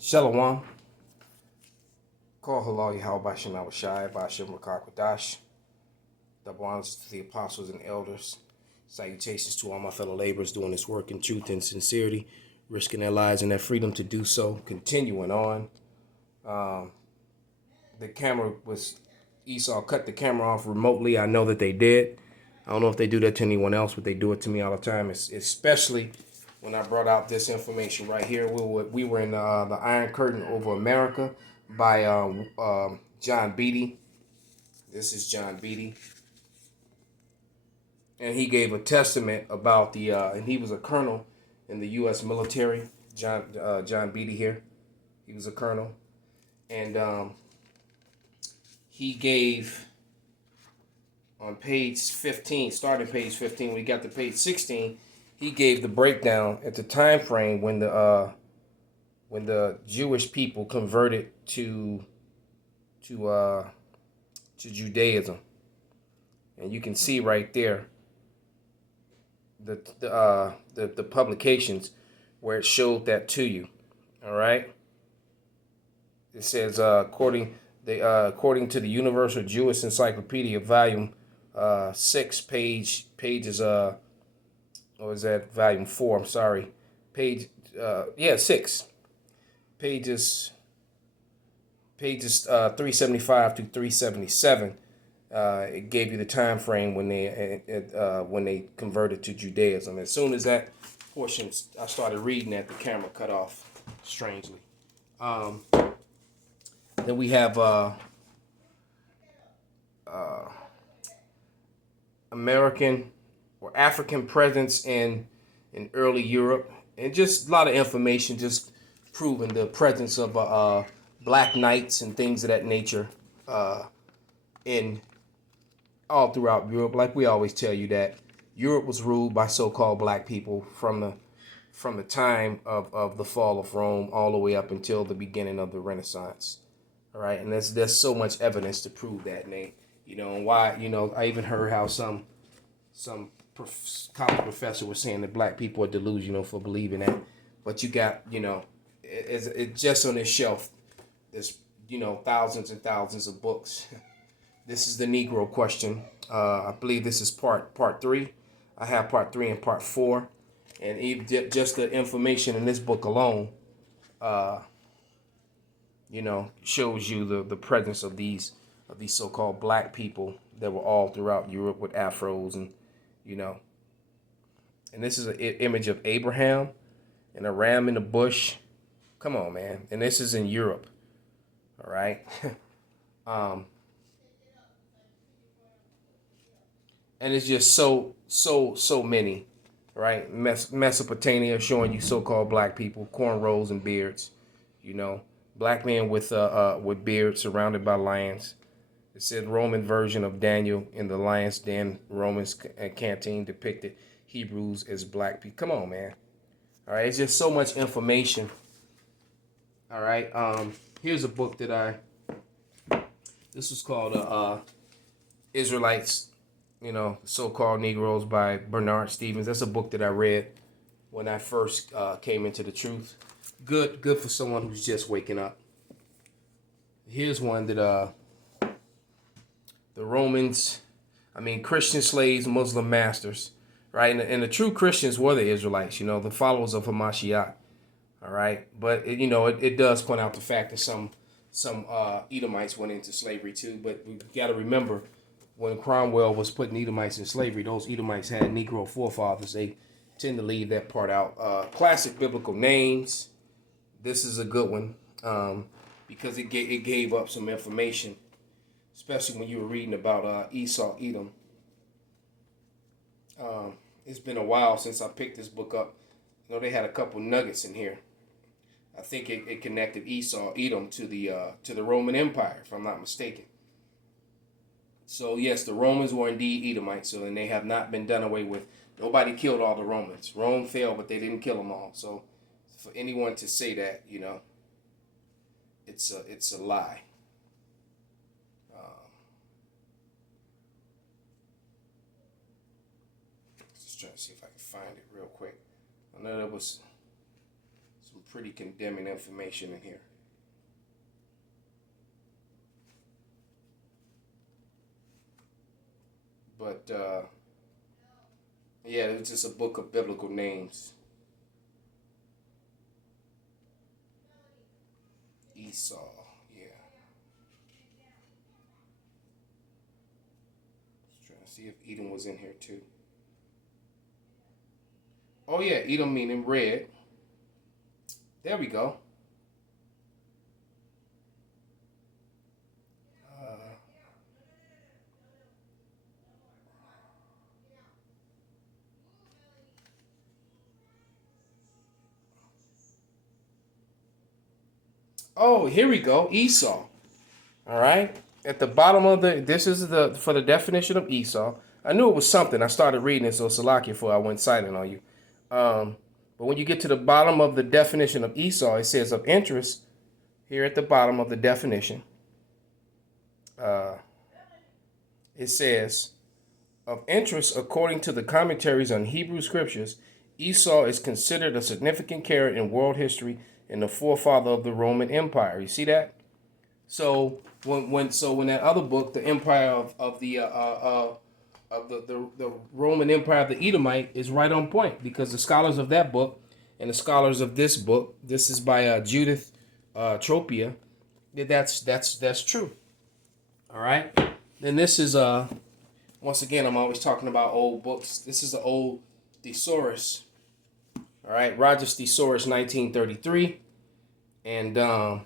Shalom. Call halal Yahweh Bashem Awashai, Bashem Rakakwadash. Double honors to the apostles and elders. Salutations to all my fellow laborers doing this work in truth and sincerity, risking their lives and their freedom to do so. Continuing on. The camera was, Esau cut the camera off remotely. I know that they did. I don't know if they do that to anyone else, but they do it to me all the time. Especially when I brought out this information right here. We were in the Iron Curtain over America by John Beatty. This is John Beatty. And he gave a testament about and he was a colonel in the U.S. military. John Beatty here. He was a colonel. And he gave on page 15, starting page 15, when he got to page 16, he gave the breakdown at the time frame when the Jewish people converted to Judaism. And you can see right there the publications where it showed that to you. All right. It says according to the Universal Jewish Encyclopedia, volume 6, pages or is that volume 4? I'm sorry, page 6, pages 375 to 377. It gave you the time frame when they converted to Judaism. As soon as that portion I started reading that, the camera cut off strangely. Then we have American or African presence in early Europe, and just a lot of information just proving the presence of black knights and things of that nature in all throughout Europe. Like we always tell you that Europe was ruled by so-called black people from the time of the fall of Rome all the way up until the beginning of the Renaissance. All right, and there's so much evidence to prove that, Nate. And why, I even heard how some college professor was saying that black people are delusional for believing that. But you got, it's just on this shelf, there's, thousands and thousands of books. This is the Negro question. I believe this is part 3. I have part 3 and part 4. And even just the information in this book alone, shows you the presence of these so-called black people that were all throughout Europe with afros and and this is an image of Abraham and a ram in the bush. Come on, man. And this is in Europe. All right. And it's just so many, right? Mesopotamia showing you so-called black people, cornrows and beards, black men with beards surrounded by lions. It said Roman version of Daniel in the lion's den. Romans canteen depicted Hebrews as black people. Come on, man. All right, it's just so much information. All right, here's a book that this was called Israelites, so-called Negroes by Bernard Stevens. That's a book that I read when I first came into the truth. Good for someone who's just waking up. Here's one that the Romans, Christian slaves, Muslim masters, right? And the true Christians were the Israelites, the followers of Hamashiach, all right? But, it does point out the fact that some Edomites went into slavery too. But we got to remember, when Cromwell was putting Edomites in slavery, those Edomites had Negro forefathers. They tend to leave that part out. Classic biblical names. This is a good one because it gave up some information, especially when you were reading about Esau, Edom. It's been a while since I picked this book up. They had a couple nuggets in here. I think it connected Esau, Edom to the Roman Empire, if I'm not mistaken. So yes, the Romans were indeed Edomites, and they have not been done away with. Nobody killed all the Romans. Rome fell, but they didn't kill them all. So for anyone to say that, it's a lie. Just trying to see if I can find it real quick. I know there was some pretty condemning information in here. But yeah, it's just a book of biblical names. Esau, yeah. Just trying to see if Edom was in here too. Oh yeah, Edom meaning red. There we go. Uh, oh, here we go. Esau. All right. At the bottom of this is the for the definition of Esau. I knew it was something. I started reading it, so Salakia before I went silent on you. But when you get to the bottom of the definition of Esau, it says of interest here at the bottom of the definition. It says of interest according to the commentaries on Hebrew scriptures. Esau is considered a significant character in world history and the forefather of the Roman Empire. You see that? So when that other book, the Empire of the Roman Empire of the Edomite, is right on point, because the scholars of that book and the scholars of this book, this is by Judith Tropia, that's true. All right. Then this is once again, I'm always talking about old books. This is the old thesaurus. All right, Roger's Thesaurus 1933, and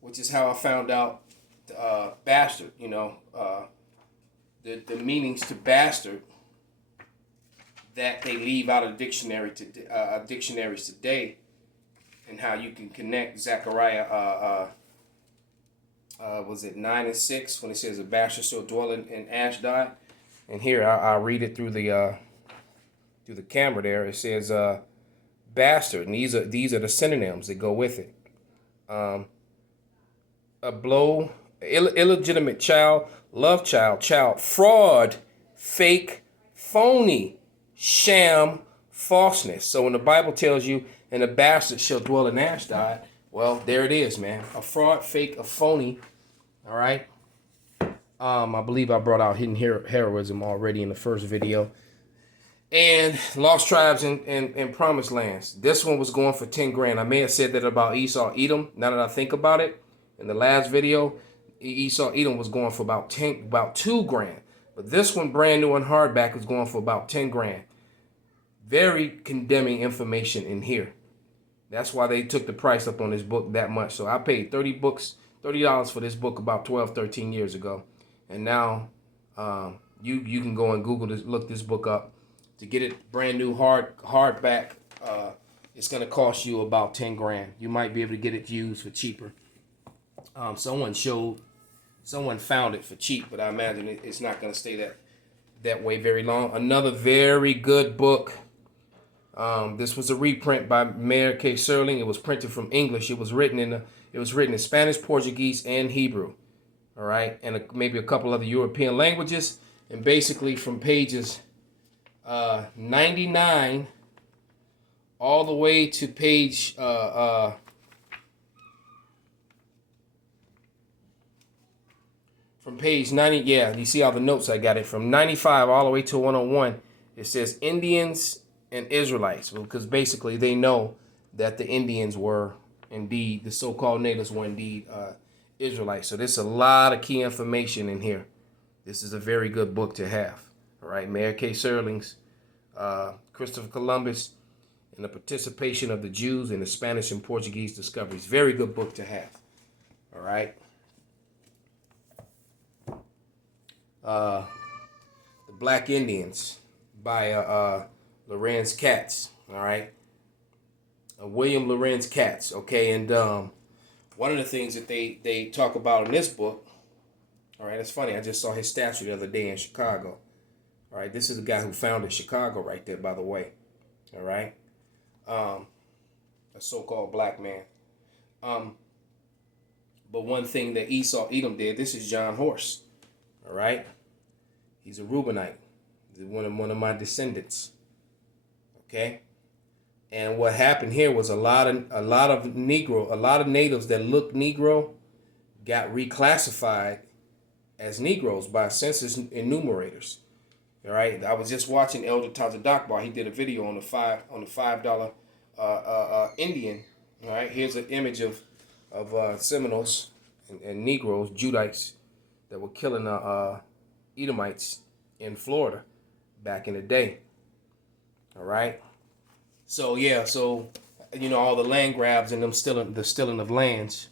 which is how I found out bastard. The meanings to bastard that they leave out of dictionaries today, and how you can connect Zechariah. Was it 9 and 6 when it says a bastard shall dwell in Ashdod? And here I'll read it through the camera. There it says bastard, and these are the synonyms that go with it. A blow, illegitimate child, love child, fraud, fake, phony, sham, falseness. So when the Bible tells you, and a bastard shall dwell in Ashdod, well, there it is, man. A fraud, fake, a phony. All right. I believe I brought out hidden heroism already in the first video. And lost tribes and promised lands. This one was going for 10 grand. I may have said that about Esau Edom. Now that I think about it, in the last video, Esau Edom was going for about 2 grand. But this one, brand new and hardback, is going for about 10 grand. Very condemning information in here. That's why they took the price up on this book that much. So I paid $30 for this book about 12, 13 years ago. And now you can go and Google this, look this book up. To get it brand new hardback, it's going to cost you about 10 grand. You might be able to get it used for cheaper. Someone found it for cheap, but I imagine it's not going to stay that way very long. Another very good book. This was a reprint by Mayor K. Serling. It was printed from English. It was written in Spanish, Portuguese, and Hebrew. All right, and maybe a couple other European languages. And basically, from pages 99 all the way to page from page 90. Yeah, you see all the notes I got it from 95 all the way to 101. It says Indians and Israelites, because basically they know that the Indians were indeed, the so-called natives were indeed Israelites. So there's a lot of key information in here. This is a very good book to have. All right, Mayor K. Serling's Christopher Columbus and the participation of the Jews in the Spanish and Portuguese discoveries. Very good book to have. All right. The Black Indians by Lorenz Katz. All right. William Lorenz Katz. Okay, and one of the things that they talk about in this book. All right, it's funny. I just saw his statue the other day in Chicago. All right, this is the guy who founded Chicago right there, by the way. All right. A so-called black man. But one thing that Esau Edom did, this is John Horst. All right. He's a Reubenite. He's one of my descendants. Okay. And what happened here was a lot of natives that looked Negro got reclassified as Negroes by census enumerators. All right, I was just watching Elder Tazadakbar. He did a video on the $5 Indian. All right, here's an image of Seminoles and Negroes, Judites that were killing Edomites in Florida back in the day. All right, so yeah, so all the land grabs and the stealing of lands.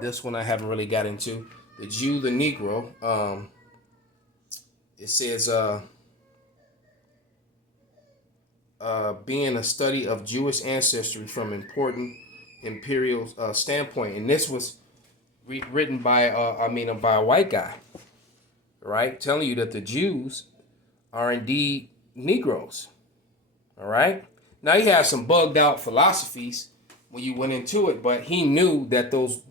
This one I haven't really got into. The Jew, the Negro. It says being a study of Jewish ancestry from important imperial standpoint, and this was written by by a white guy, right? Telling you that the Jews are indeed Negroes. All right. Now he had some bugged out philosophies when you went into it, but he knew that those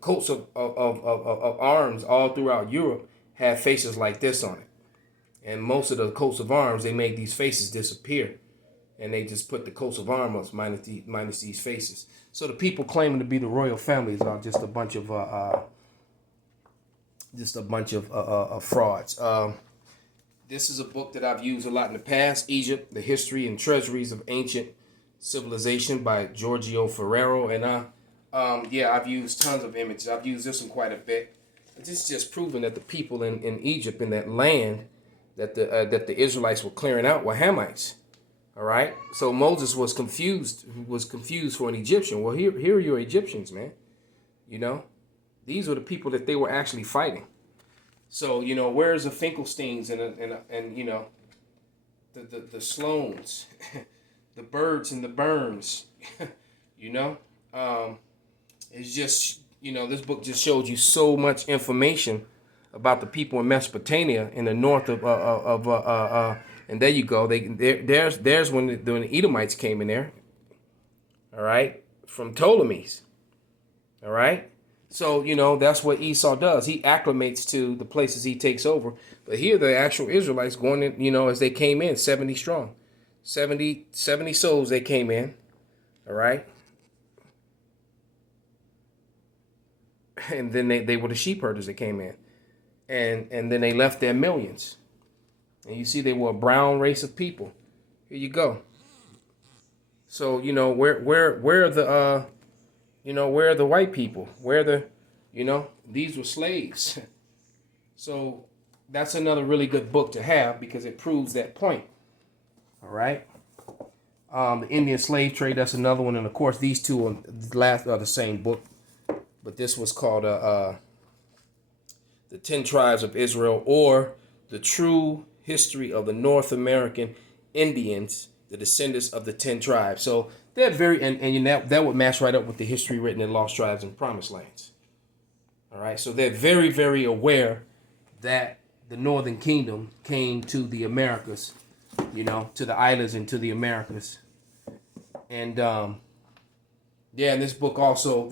coats of arms all throughout Europe had faces like this on it, and most of the coats of arms they made these faces disappear, and they just put the coats of arms minus these faces. So the people claiming to be the royal families are just a bunch of frauds. This is a book that I've used a lot in the past, Egypt, the History and Treasuries of Ancient Civilization by Giorgio Ferrero. And I've used tons of images. I've used this one quite a bit. It's just proving that the people in Egypt, in that land that the Israelites were clearing out, were Hamites. All right? So Moses was confused for an Egyptian. Well, here are your Egyptians, man. These were the people that they were actually fighting. So, where's the Finkelsteins and the Sloans, the Birds and the Burns, it's just, this book just showed you so much information about the people in Mesopotamia in the north and there you go. There's when the Edomites came in there. All right. From Ptolemies. All right. So, that's what Esau does. He acclimates to the places he takes over. But here, the actual Israelites going in, as they came in, 70 strong. 70 souls they came in. All right. And then they were the sheep herders that came in. And then they left their millions. And you see they were a brown race of people. Here you go. So, where are the where are the white people? Where are the, these were slaves. So that's another really good book to have because it proves that point. All right. The Indian slave trade, that's another one. And of course, these two are the same book. But this was called The 10 Tribes of Israel, or The True History of the North American Indians, the Descendants of the 10 Tribes. So they're very, and that would match right up with the history written in Lost Tribes and Promised Lands. All right, so they're very, very aware that the Northern Kingdom came to the Americas, to the islands and to the Americas. And and this book also,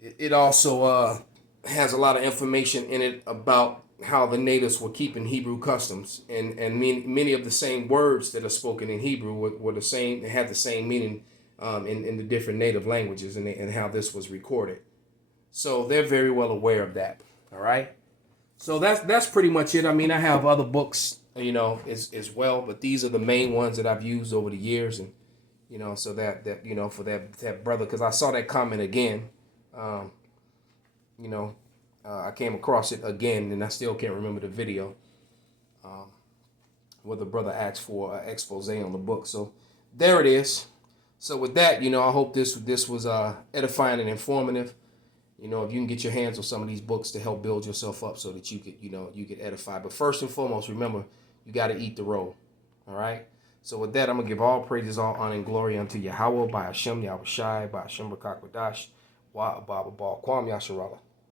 it also has a lot of information in it about how the natives were keeping Hebrew customs, and many of the same words that are spoken in Hebrew were the same. They had the same meaning in the different native languages, and how this was recorded. So they're very well aware of that. All right. So that's pretty much it. I mean, I have other books, as well, but these are the main ones that I've used over the years, and so that for that brother, because I saw that comment again. I came across it again, and I still can't remember the video where the brother asked for an expose on the book. So there it is. So with that, I hope this was edifying and informative. If you can get your hands on some of these books to help build yourself up so that you get edified. But first and foremost, remember, you got to eat the roll. All right? So with that, I'm going to give all praises, all honor, and glory unto Yahweh, by Hashem, Yahweh Shai, by Hashem, Bakakwadash, Wa Abba, Kwam Yasharallah.